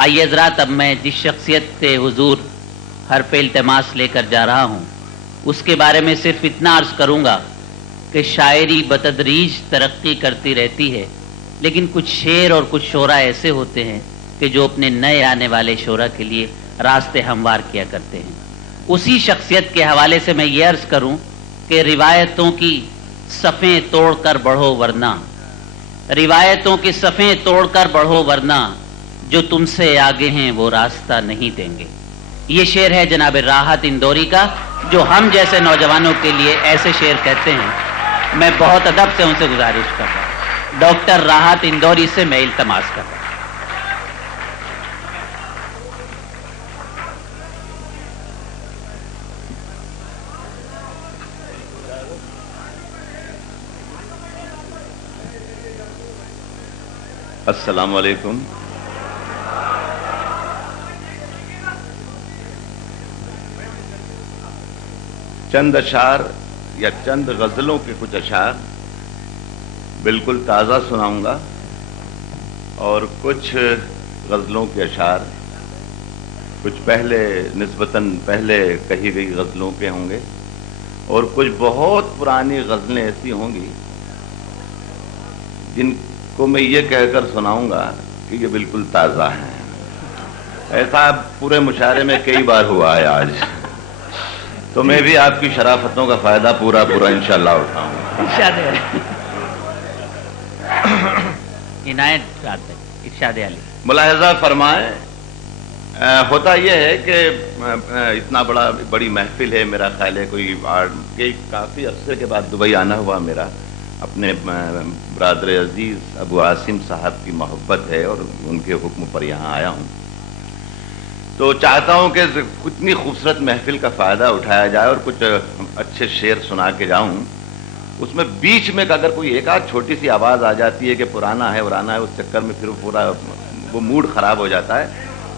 آئیے حضرات، اب میں جس شخصیت سے حضور حرف التماس لے کر جا رہا ہوں اس کے بارے میں صرف اتنا عرض کروں گا کہ شاعری بتدریج ترقی کرتی رہتی ہے، لیکن کچھ شعر اور کچھ شعراء ایسے ہوتے ہیں کہ جو اپنے نئے آنے والے شعراء کے لیے راستے ہموار کیا کرتے ہیں۔ اسی شخصیت کے حوالے سے میں یہ عرض کروں کہ روایتوں کی صفیں توڑ کر بڑھو ورنہ، روایتوں کی صفیں توڑ کر بڑھو ورنہ، جو تم سے آگے ہیں وہ راستہ نہیں دیں گے۔ یہ شعر ہے جناب راحت اندوری کا، جو ہم جیسے نوجوانوں کے لیے ایسے شعر کہتے ہیں۔ میں بہت ادب سے ان سے گزارش کر رہا ہوں، ڈاکٹر راحت اندوری سے میں التماس کر رہا ہوں۔ السلام علیکم۔ چند اشعار یا چند غزلوں کے کچھ اشعار بالکل تازہ سناؤں گا، اور کچھ غزلوں کے اشعار کچھ نسبتاً پہلے کہی گئی غزلوں کے ہوں گے، اور کچھ بہت پرانی غزلیں ایسی ہوں گی جن کو میں یہ کہہ کر سناؤں گا کہ یہ بالکل تازہ ہیں۔ ایسا پورے مشاعرے میں کئی بار ہوا ہے آج، تو میں بھی آپ کی شرافتوں کا فائدہ پورا انشاءاللہ اٹھاؤں گا۔ عنایت ارشاد علی۔ ملاحظہ فرمائیں، ہوتا یہ ہے کہ اتنا بڑی محفل ہے، میرا خیال ہے کہ کافی عرصے کے بعد دبئی آنا ہوا میرا، اپنے برادر عزیز ابو عاصم صاحب کی محبت ہے اور ان کے حکم پر یہاں آیا ہوں، تو چاہتا ہوں کہ اتنی خوبصورت محفل کا فائدہ اٹھایا جائے اور کچھ اچھے شعر سنا کے جاؤں۔ اس میں بیچ میں اگر کوئی ایک آدھ چھوٹی سی آواز آ جاتی ہے کہ پرانا ہے اس چکر میں پھر پورا وہ موڈ خراب ہو جاتا ہے،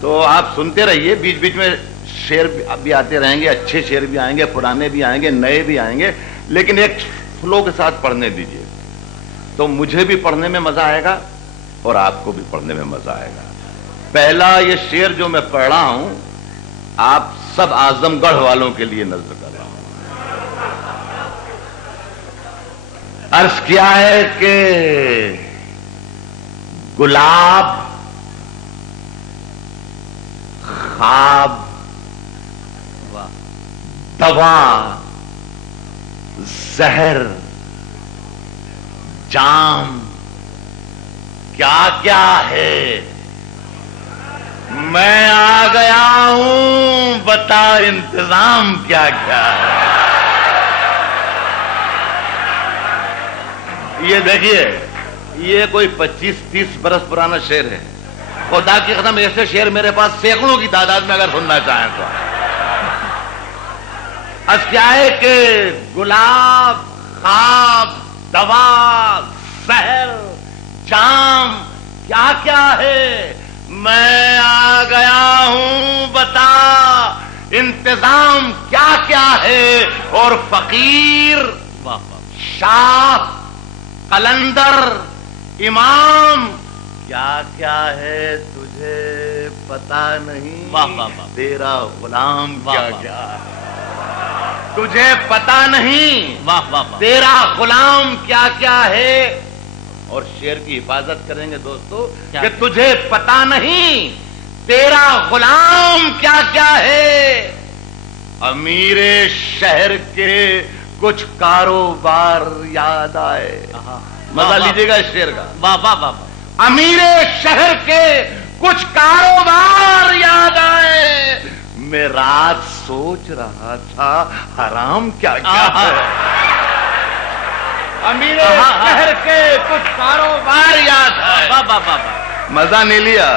تو آپ سنتے رہیے، بیچ بیچ میں شعر بھی آتے رہیں گے، اچھے شعر بھی آئیں گے، پرانے بھی آئیں گے، نئے بھی آئیں گے، لیکن ایک فلو کے ساتھ پڑھنے دیجئے، تو مجھے بھی پڑھنے میں مزہ آئے گا اور آپ کو بھی پڑھنے میں مزہ آئے گا۔ پہلا یہ شعر جو میں پڑھ رہا ہوں آپ سب اعظم گڑھ والوں کے لیے نظر کر رہا ہوں۔ عرض کیا ہے کہ گلاب، خواب، دوا، زہر، جام کیا کیا ہے، میں آ گیا ہوں، بتا انتظام کیا کیا ہے۔ یہ دیکھیے، یہ کوئی 25-30 برس پرانا شعر ہے، خدا کی قسم ایسے شعر میرے پاس سینکڑوں کی تعداد میں اگر سننا چاہیں تو۔ کیا ہے کہ گلاب، خواب، دوا، زہر، جام کیا کیا ہے، میں آ گیا ہوں، بتا انتظام کیا کیا ہے، اور فقیر، شاہ، قلندر، امام کیا کیا ہے، تجھے پتا نہیں، تیرا غلام کیا کیا ہے، تجھے پتا نہیں، تیرا غلام کیا کیا ہے۔ اور شعر کی حفاظت کریں گے دوستو کہ تجھے پتا نہیں تیرا غلام کیا کیا ہے، امیر شہر کے کچھ کاروبار یاد آئے۔ مزہ لیجیے گا اس شعر کا۔ امیر شہر کے کچھ کاروبار یاد آئے، میں رات سوچ رہا تھا حرام کیا کیا ہے، امیر شہر کے کچھ کاروبار یاد ہے۔ مزہ نہیں لیا؟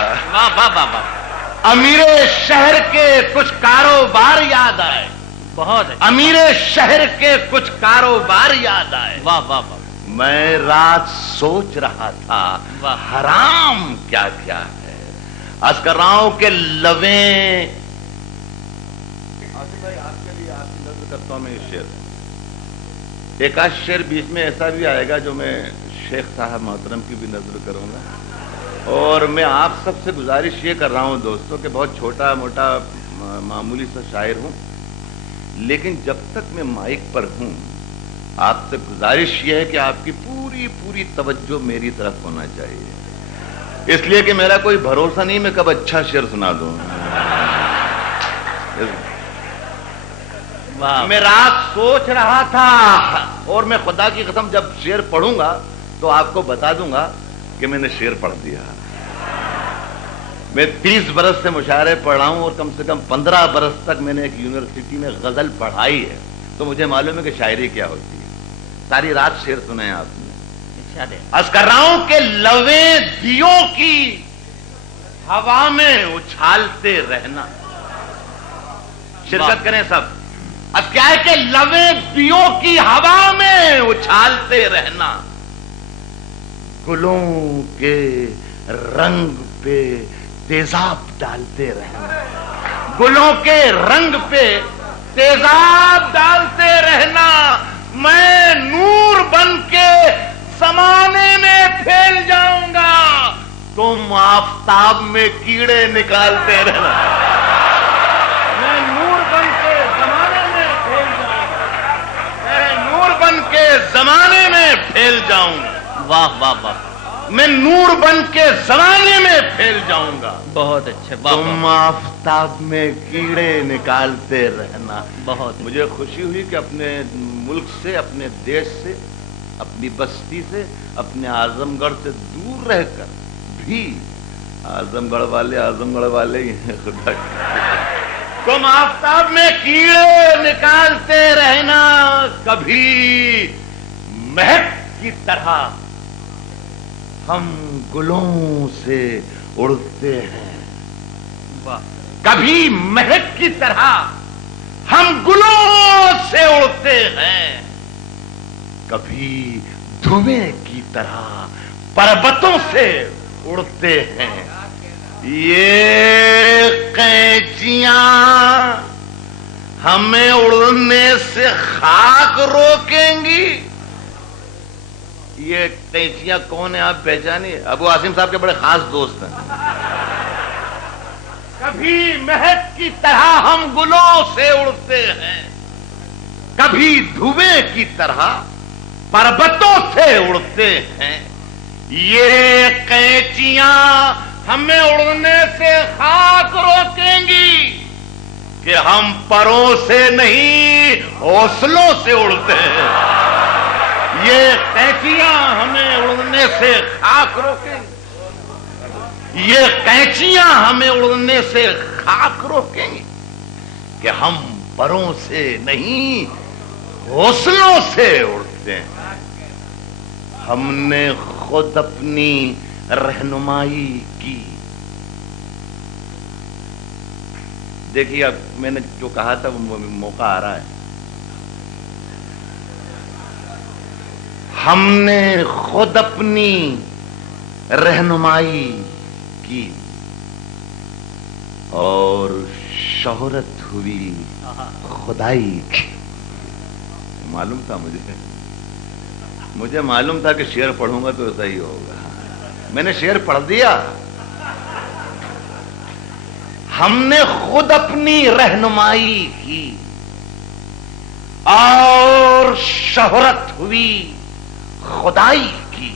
امیر شہر کے کچھ کاروبار یاد آئے، بہت امیر شہر کے کچھ کاروبار یاد آئے، میں رات سوچ رہا تھا حرام کیا کیا ہے۔ عرض کر رہا ہوں کہ لویں، آصف بھائی آپ کے لیے آپ کی نظر کرتا ہوں میں یہ شعر، ایک آدھ شعر بیچ میں ایسا بھی آئے گا جو میں شیخ صاحب محترم کی بھی نظر کروں گا۔ اور میں آپ سب سے گزارش یہ کر رہا ہوں دوستوں کہ بہت چھوٹا موٹا معمولی سا شاعر ہوں، لیکن جب تک میں مائک پر ہوں آپ سے گزارش یہ ہے کہ آپ کی پوری توجہ میری طرف ہونا چاہیے، اس لیے کہ میرا کوئی بھروسہ نہیں میں کب اچھا شعر سنا دوں۔ میں رات سوچ رہا تھا اور میں خدا کی قسم جب شعر پڑھوں گا تو آپ کو بتا دوں گا کہ میں نے شعر پڑھ دیا۔ میں 30 برس سے مشاعرے پڑھ رہا ہوں اور کم سے کم 15 برس تک میں نے ایک یونیورسٹی میں غزل پڑھائی ہے، تو مجھے معلوم ہے کہ شاعری کیا ہوتی ہے۔ ساری رات شعر سنے ہیں آپ نے۔ عرض کر رہا ہوں کہ لویں دیوں کی ہوا میں اچھالتے رہنا، شرکت کریں سب۔ اب کیا ہے کہ لویں دیوں کی ہوا میں اچھالتے رہنا، گلوں کے رنگ پہ تیزاب ڈالتے رہنا، گلوں کے رنگ پہ تیزاب ڈالتے رہنا، میں نور بن کے زمانے میں پھیل جاؤں گا، تم آفتاب میں کیڑے نکالتے رہنا۔ میں نور بن کے زمانے میں پھیل جاؤں گا، میں نور بن کے زمانے میں پھیل جاؤں گا۔ واہ واہ واہ، میں نور بن کے زمانے میں پھیل جاؤں گا۔ بہت اچھے، تم آفتاب میں کیڑے نکالتے رہنا۔ بہت مجھے خوشی ہوئی کہ اپنے ملک سے، اپنے دیش سے، اپنی بستی سے، اپنے اعظم گڑھ سے دور رہ کر بھی اعظم گڑھ والے ہی ہیں خدا کی۔ تم آفتاب میں کیڑے نکالتے رہنا، کبھی مہک کی طرح ہم گلوں سے اڑتے ہیں، کبھی مہک کی طرح ہم گلوں سے اڑتے ہیں، کبھی دھویں کی طرح پربتوں سے اڑتے ہیں۔ یہ قینچیاں ہمیں اڑنے سے خاک روکیں گی۔ یہ قینچیاں کون ہیں آپ پہچانیے؟ ابو عاصم صاحب کے بڑے خاص دوست ہیں۔ کبھی مہک کی طرح ہم گلوں سے اڑتے ہیں، کبھی دھویں کی طرح پربتوں سے اڑتے ہیں۔ یہ قینچیاں ہمیں اڑنے سے خاک روکیں گی کہ ہم پروں سے نہیں حوصلوں سے اڑتے ہیں۔ یہ قینچیاں ہمیں اڑنے سے خاک روکیں گی، یہ قینچیاں ہمیں اڑنے سے خاک روکیں گی کہ ہم پروں سے نہیں حوصلوں سے اڑتے ہیں۔ ہم نے خود اپنی رہنمائی کی۔ دیکھیے اب میں نے جو کہا تھا وہ موقع آ رہا ہے۔ ہم نے خود اپنی رہنمائی کی اور شہرت ہوئی خدائی کی۔ معلوم تھا مجھے معلوم تھا کہ شعر پڑھوں گا تو ایسا ہی ہوگا۔ میں نے شعر پڑھ دیا۔ ہم نے خود اپنی رہنمائی کی اور شہرت ہوئی خدائی کی،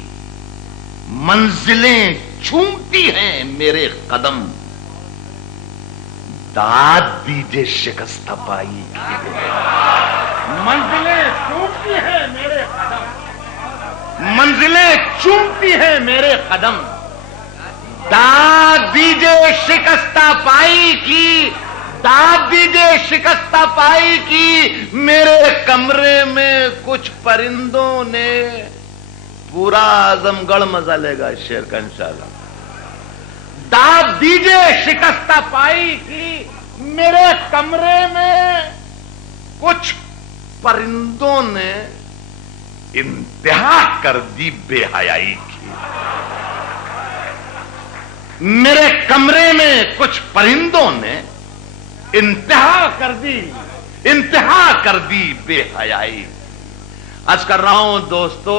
منزلیں چومتی ہیں میرے قدم، داد دیجئے شکستہ پائی کی۔ منزلیں چومتی ہیں میرے قدم، منزلیں چومتی ہیں میرے قدم، داد دیجئے شکستہ پائی کی، داد دیجئے شکستہ پائی کی۔ میرے کمرے میں کچھ پرندوں نے پورا اعظم گڑھ مزہ لے گا اس شعر کا انشاءاللہ۔ داد دیجئے شکستہ پائی کی، میرے کمرے میں کچھ پرندوں نے انتہا کر دی بے حیائی کی۔ میرے کمرے میں کچھ پرندوں نے انتہا کر دی بے حیائی۔ عرض کر رہا ہوں دوستو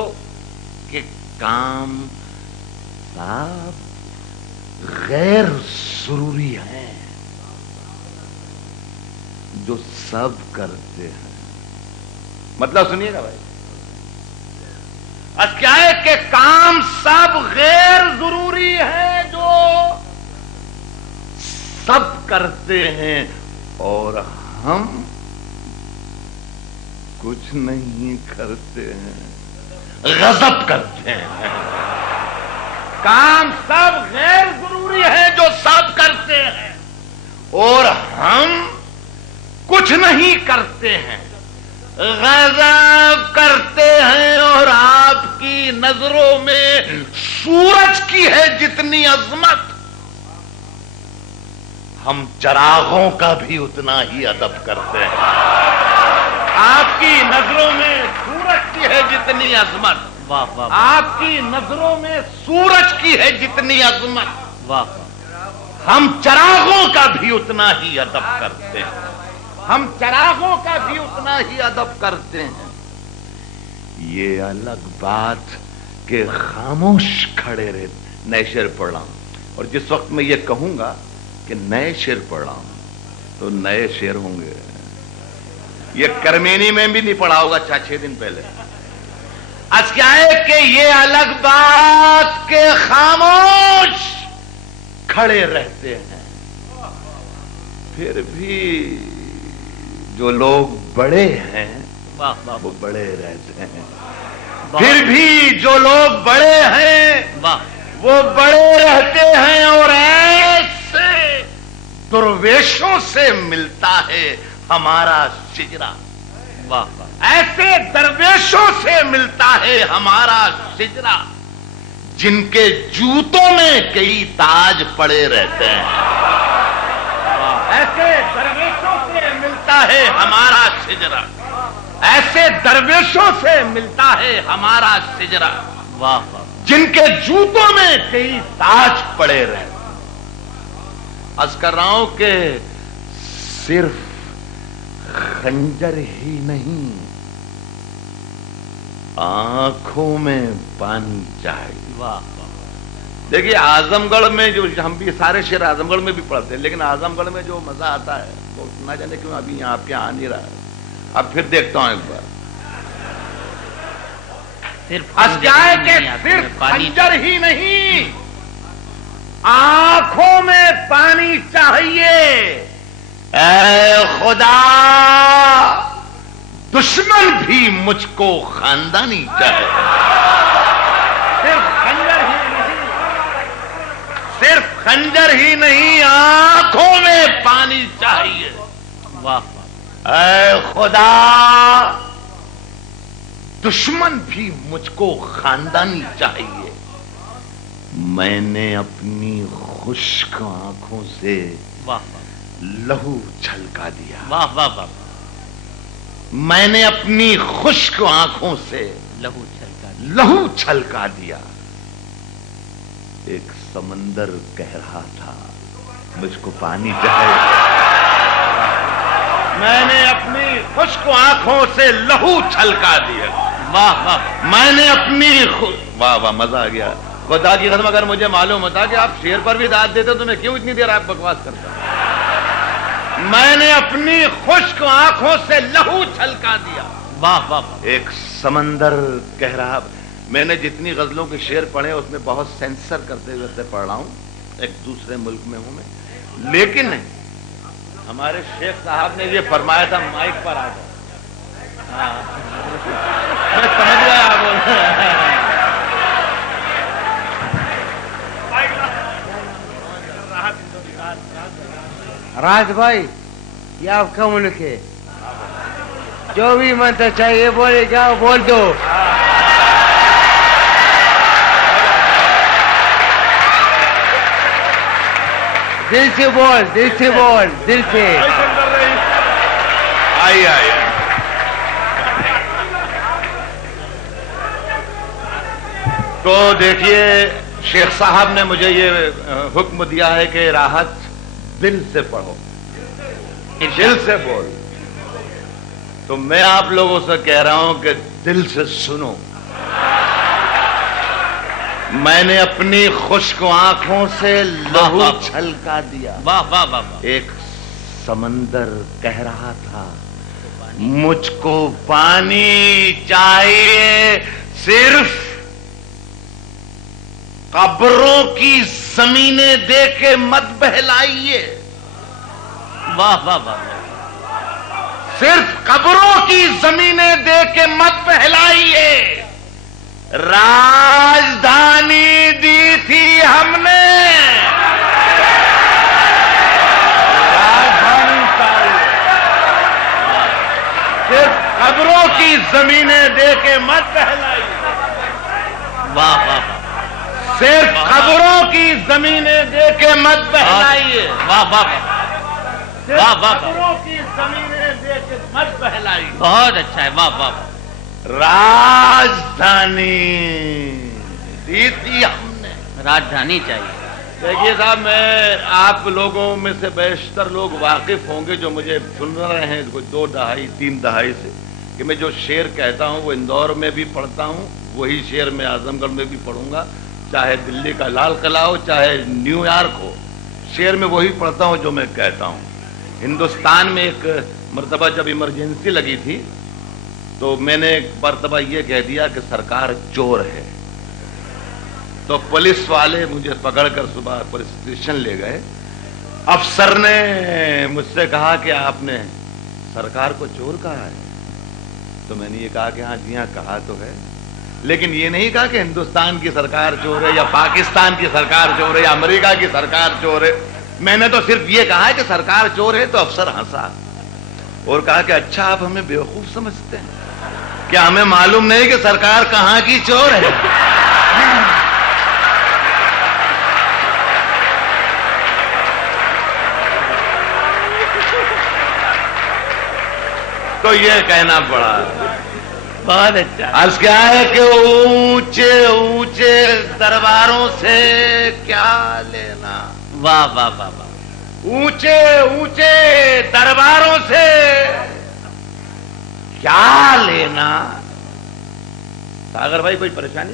کہ کام صاف غیر ضروری ہیں جو سب کرتے ہیں. مطلب سنیے گا بھائی, کیا ہے کہ کام سب غیر ضروری ہیں جو سب کرتے ہیں اور ہم کچھ نہیں کرتے ہیں, غضب کرتے ہیں. کام سب غیر ضروری ہے جو سب کرتے ہیں اور ہم کچھ نہیں کرتے ہیں, غضب کرتے ہیں. اور آپ کی نظروں میں سورج کی ہے جتنی عظمت, ہم چراغوں کا بھی اتنا ہی ادب کرتے ہیں. آپ کی نظروں میں سورج کی ہے جتنی عظمت, واہ واہ آپ کی نظروں میں سورج کی ہے جتنی عظمت, واہ, ہم چراغوں کا بھی اتنا ہی ادب کرتے ہیں. ہم چراغوں کا بھی اتنا ہی ادب کرتے ہیں. یہ الگ بات کہ خاموش کھڑے رہے. نئے شعر پڑھ رہا ہوں اور جس وقت میں یہ کہوں گا کہ نئے شعر پڑھ رہا ہوں تو نئے شعر ہوں گے. یہ کرمینی میں بھی نہیں پڑھا ہوگا 6 دن پہلے. آج کیا ہے کہ یہ الگ بات کہ خاموش کھڑے رہتے ہیں, پھر بھی جو لوگ بڑے ہیں واہ واہ, وہ بڑے رہتے ہیں. پھر بھی جو لوگ بڑے ہیں واہ, وہ بڑے رہتے ہیں. اور ایسے درویشوں سے ملتا ہے ہمارا شجرا, واہ واہ, ایسے درویشوں سے ملتا ہے ہمارا شجرا جن کے جوتوں میں کئی تاج پڑے رہتے ہیں. ایسے درویشوں سے ملتا ہے ہمارا شجرا, ایسے درویشوں سے ملتا ہے ہمارا شجرا واہ واہ, جن کے جوتوں میں کئی تاج پڑے رہتے ہیں. عرض کر رہا ہوں کہ صرف خنجر ہی نہیں, آنکھوں میں پانی چاہیے. واہ, دیکھیے اعظم گڑھ میں جو ہم بھی سارے شعر اعظم گڑھ میں بھی پڑھتے ہیں, لیکن اعظم گڑھ میں جو مزہ آتا ہے وہ نہ جانے کیوں ابھی یہاں آپ کے آ نہیں رہا ہے. اب پھر دیکھتا ہوں ایک بار. کیا ہے کہ صرف خنجر ہی نہیں, آنکھوں میں پانی چاہیے. اے خدا, دشمن بھی مجھ کو خاندانی چاہے. صرف خنجر ہی نہیں, صرف خنجر ہی نہیں, آنکھوں میں پانی چاہیے. واہ, اے خدا, دشمن بھی مجھ کو خاندانی چاہیے. میں نے اپنی خشک آنکھوں سے واہ, لہو چھلکا دیا. واہ واہ واہ, میں نے اپنی خشک آنکھوں سے لہو چھلکا, لہو چھلکا دیا. ایک سمندر کہہ رہا تھا مجھ کو پانی چاہے. میں نے اپنی خشک آنکھوں سے لہو چھلکا دیا. واہ واہ, میں نے اپنی واہ واہ, مزہ آ گیا. خدا کی قسم اگر مجھے معلوم ہوتا کہ آپ شعر پر بھی داد دیتے تو میں کیوں اتنی دیر آپ بکواس کرتا. میں نے اپنی خشک آنکھوں سے لہو چھلکا دیا. واہ واہ, ایک سمندر کہہ رہا. میں نے جتنی غزلوں کے شعر پڑھے اس میں بہت سینسر کرتے ہوئے پڑھ رہا ہوں, ایک دوسرے ملک میں ہوں میں, لیکن نہیں, ہمارے شیخ صاحب نے یہ فرمایا تھا مائک پر آ جاؤ. میں سمجھ گیا آپ راج بھائی, یہ آپ کا ملک ہے, جو بھی منتر چاہیے بولے جاؤ, بول دو. دل سے بول, دل سے بول, دل سے. آئی آئی. تو دیکھیے شیخ صاحب نے مجھے یہ حکم دیا ہے کہ راحت دل سے پڑھو, دل سے بول. تو میں آپ لوگوں سے کہہ رہا ہوں کہ دل سے سنو. میں نے اپنی خشک آنکھوں سے لہو واہ۔ چھلکا دیا۔ واہ واہ واہ واہ، ایک سمندر کہہ رہا تھا مجھ کو پانی چاہیے، صرف قبروں کی زمینیں دے کے مت بہلائیے، واہ واہ واہ، صرف قبروں کی زمینیں دے کے مت بہلائیے، راجدھانی دی تھی ہم نے، راجدھانی چاہیے، صرف قبروں کی زمینیں دے کے مت بہلائیے، واہ واہ واہ، صرف قبروں کی زمینیں دے کے مت بہلائیے، واہ واہ واہ، صرف واہ واہ۔ قبروں کی زمینیں دے کے مت بہلائیے، بہت اچھا ہے، واہ واہ واہ، راجدھانی دی تھی ہم نے۔ راجدھانی چاہیے۔ دیکھیے صاحب، میں آپ لوگوں میں سے بیشتر لوگ واقف ہوں گے جو مجھے سن رہے ہیں کوئی 2 دہائی 3 دہائی سے، کہ میں جو شعر کہتا ہوں وہ اندور میں بھی پڑھتا ہوں، وہی شعر میں اعظم گڑھ میں بھی پڑھوں گا، چاہے دلی کا لال قلعہ ہو چاہے نیو یارک ہو، شعر میں وہی پڑھتا ہوں جو میں کہتا ہوں۔ ہندوستان میں ایک مرتبہ جب ایمرجنسی لگی تھی تو میں نے ایک مرتبہ یہ کہہ دیا کہ سرکار چور ہے، تو پولیس والے مجھے پکڑ کر صبح پولیس اسٹیشن لے گئے۔ افسر نے مجھ سے کہا کہ آپ نے سرکار کو چور کہا ہے، تو میں نے یہ کہا کہ ہاں جی ہاں کہا تو ہے، لیکن یہ نہیں کہا کہ ہندوستان کی سرکار چور ہے یا پاکستان کی سرکار چور ہے یا امریکہ کی سرکار چور ہے، میں نے تو صرف یہ کہا ہے کہ سرکار چور ہے۔ تو افسر ہنسا اور کہا کہ اچھا آپ ہمیں بیوقوف سمجھتے ہیں، کیا ہمیں معلوم نہیں کہ سرکار کہاں کی چور ہے؟ تو یہ کہنا پڑا۔ بہت اچھا، عرض کیا ہے کہ اونچے اونچے درباروں سے کیا لینا، واہ واہ واہ واہ، اونچے اونچے درباروں سے کیا لینا۔ ساگر بھائی کوئی پریشانی؟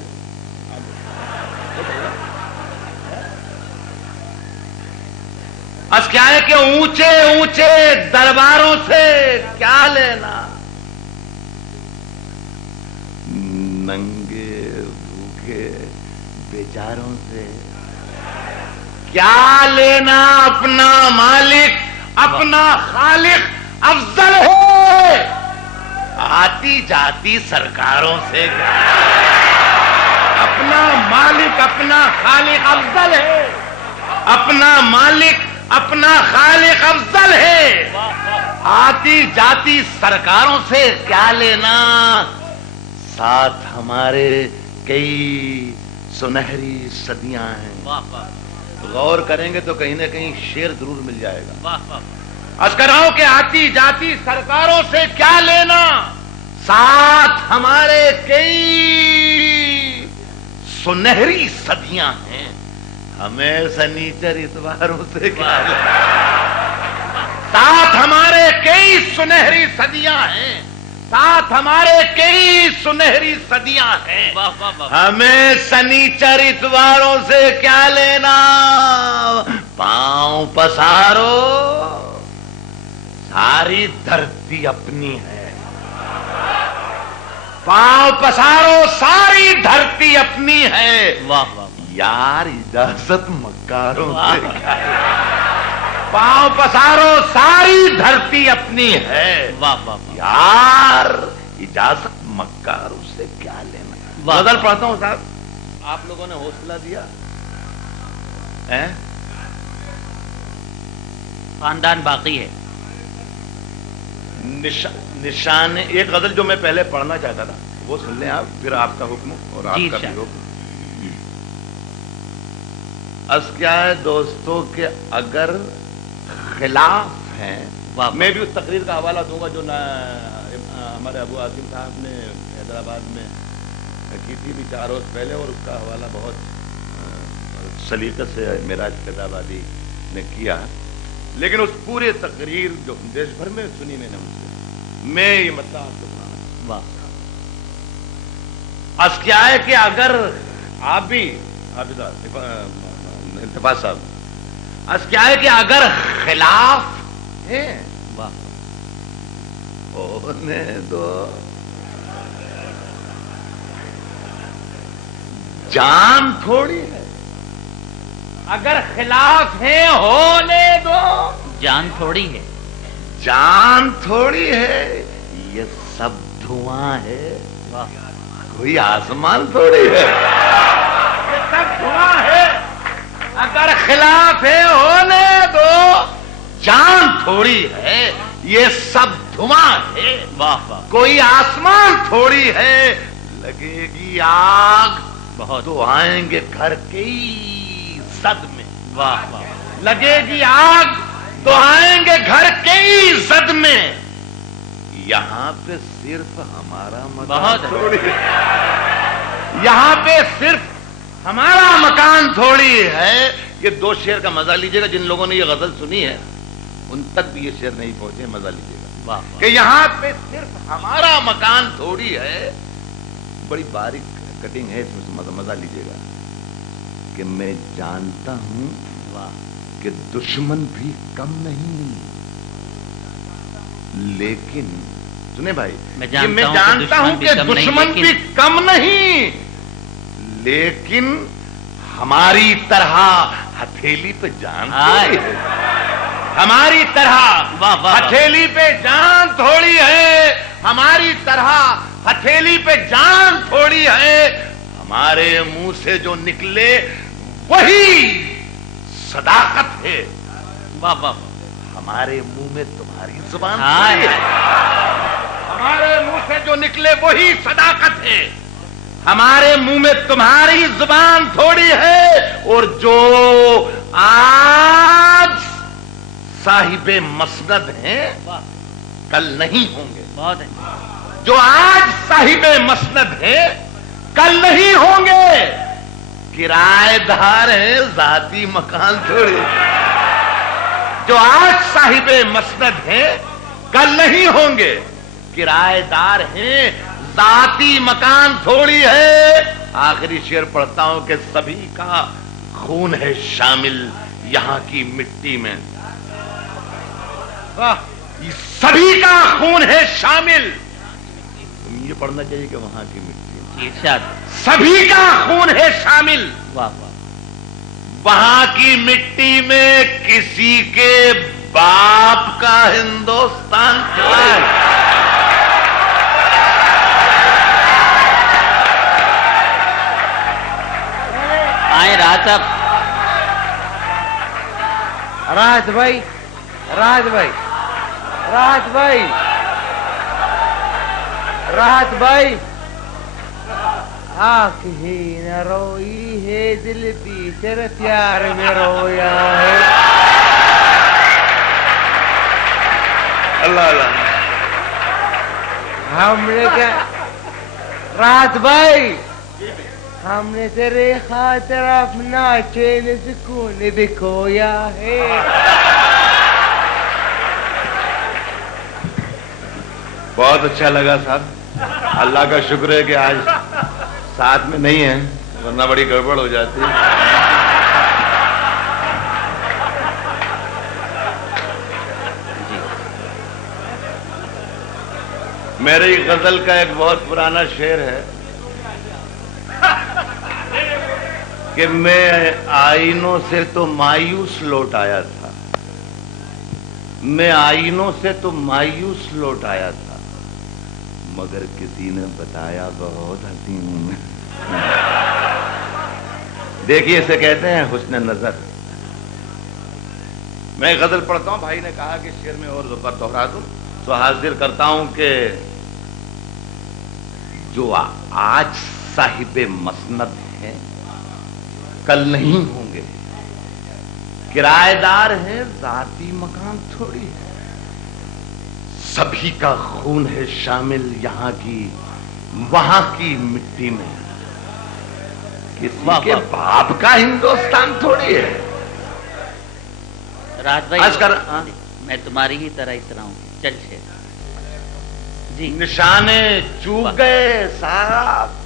عرض کیا ہے کہ اونچے اونچے درباروں سے کیا لینا، ننگے بھوکے بیچاروں سے کیا لینا، اپنا مالک اپنا خالق افضل ہے، آتی جاتی سرکاروں سے کیا، اپنا مالک اپنا خالق افضل ہے، اپنا مالک اپنا خالق افضل ہے، آتی جاتی سرکاروں سے کیا لینا، ساتھ ہمارے کئی سنہری صدیاں ہیں۔ واہ واہ غور کریں گے تو کہیں نہ کہیں شعر ضرور مل جائے گا۔ واہ واہ، عسکراؤں کے آتی جاتی سرکاروں سے کیا لینا، ساتھ ہمارے کئی سنہری صدیاں ہیں، ہمیں سنیچر اتواروں سے کیا لینا، ساتھ ہمارے کئی سنہری صدیاں ہیں، ساتھ ہمارے کئی سنہری صدیاں ہیں، واہ واہ واہ، ہمیں سنیچر اتواروں سے کیا لینا، پاؤں پسارو ساری دھرتی اپنی ہے، پاؤں پسارو ساری دھرتی اپنی ہے، واہ واہ، یار اجازت مکاروں سے کیا لینا، پاؤں پسارو ساری دھرتی اپنی ہے، واہ واہ واہ، یار اجازت مکاروں سے کیا لینا۔ واہ۔ غزل پڑھتا ہوں صاحب، آپ لوگوں نے حوصلہ دیا، خاندان باقی ہے۔ نشان ایک غزل جو میں پہلے پڑھنا چاہتا تھا وہ سن لیں آپ، پھر آپ کا حکم اور آپ جی کا بھی انشاءاللہ۔ حکم۔ عرض کیا ہے دوستوں کہ اگر خلاف ہیں، واہ۔ میں بھی اس تقریر کا حوالہ دوں گا جو ہمارے ابو عاصم صاحب نے حیدرآباد میں کی تھی بھی 4 روز پہلے، اور اس کا حوالہ بہت سلیقے سے معراج فیض آبادی نے کیا، لیکن اس پورے تقریر جو دیش بھر میں سنی میں نے ان سے، میں یہ مطلب آپ کو سنانا۔ واہ، عرض کیا ہے کہ اگر آپ بھی حافظ التفاظ صاحب از کیا ہے کہ اگر خلاف ہے واہ ہونے دو جان تھوڑی ہے اگر خلاف ہے ہونے دو جان تھوڑی ہے جان تھوڑی ہے یہ سب دھواں ہے واہ کوئی آسمان تھوڑی ہے یہ سب دھواں ہے اگر خلاف ہے ہونے دو جان تھوڑی ہے یہ سب دھواں ہے واہ واہ کوئی آسمان تھوڑی ہے لگے گی آگ بہت تو آئیں گے گھر کے ہی زد میں واہ واہ لگے گی آگ تو آئیں گے گھر کے ہی زد میں یہاں پہ صرف ہمارا مکان بہت تھوڑی ہے یہاں پہ صرف ہمارا مکان تھوڑی ہے یہ دو شعر کا مزہ لیجئے گا جن لوگوں نے یہ غزل سنی ہے ان تک بھی یہ شعر نہیں پہنچے مزہ لیجئے گا واہ کہ یہاں پہ صرف ہمارا مکان تھوڑی ہے بڑی باریک کٹنگ ہے اس میں مزہ لیجئے گا کہ میں جانتا ہوں واہ کہ دشمن بھی کم نہیں لیکن سنے بھائی میں کہ میں جانتا جانتا ہوں کہ دشمن بھی کم نہیں لیکن ہماری طرح ہتھیلی پہ جان تھوڑی ہے ہماری طرح واہ واہ ہتھیلی پہ جان تھوڑی ہے ہماری طرح ہتھیلی پہ جان تھوڑی ہے ہمارے منہ سے جو نکلے وہی صداقت ہے واہ واہ ہمارے منہ میں تمہاری زبان ہاں تھوڑی ہے ہمارے منہ سے جو نکلے وہی صداقت ہے ہمارے منہ میں تمہاری زبان تھوڑی ہے اور جو آج صاحب مسند ہیں کل نہیں ہوں گے بہت ہے جو آج صاحب مسند ہیں کل نہیں ہوں گے کرایہ دار ہیں ذاتی مکان تھوڑی جو آج صاحب مسند ہیں کل نہیں ہوں گے کرایہ دار ہیں ذاتی مکان تھوڑی ہے آخری شعر پڑھتا ہوں کہ سبھی کا خون ہے شامل یہاں کی مٹی میں سبھی کا خون ہے شامل یہ پڑھنا چاہیے کہ وہاں کی مٹی ارشاد سبھی کا خون ہے شامل واہ واہ وہاں کی مٹی میں کسی کے باپ کا ہندوستان آئے راحت صاحب راحت بھائی راحت بھائی راحت بھائی راحت بھائی آنکھ ہی نہ روئی ہے دل بھی تیرے پیار میں رویا ہے اللہ اللہ ہم نے کیا راحت بھائی ہم نے تیرے خاطر اپنا چین سکون بھی کھویا ہے بہت اچھا لگا صاحب اللہ کا شکر ہے کہ آج ساتھ میں نہیں ہے ورنہ بڑی گڑبڑ ہو جاتی جی میری غزل کا ایک بہت پرانا شعر ہے کہ میں آئینوں سے تو مایوس لوٹ آیا تھا میں آئینوں سے تو مایوس لوٹ آیا تھا مگر کسی نے بتایا بہت حسین ہوں میں دیکھیے اسے کہتے ہیں حسن نظر میں غزل پڑھتا ہوں بھائی نے کہا کہ شعر میں اور زبر دوہرا دوں تو حاضر کرتا ہوں کہ جو آج صاحب مسند ہیں کل نہیں ہوں گے کرایہ دار ہیں ذاتی مکان تھوڑی ہے سبھی کا خون ہے شامل یہاں کی وہاں کی مٹی میں کسی کے باپ کا ہندوستان تھوڑی ہے راحت بھائی عرض کر میں تمہاری ہی طرح اتنا ہوں چل شیر جی نشانے چوک گئے صاحب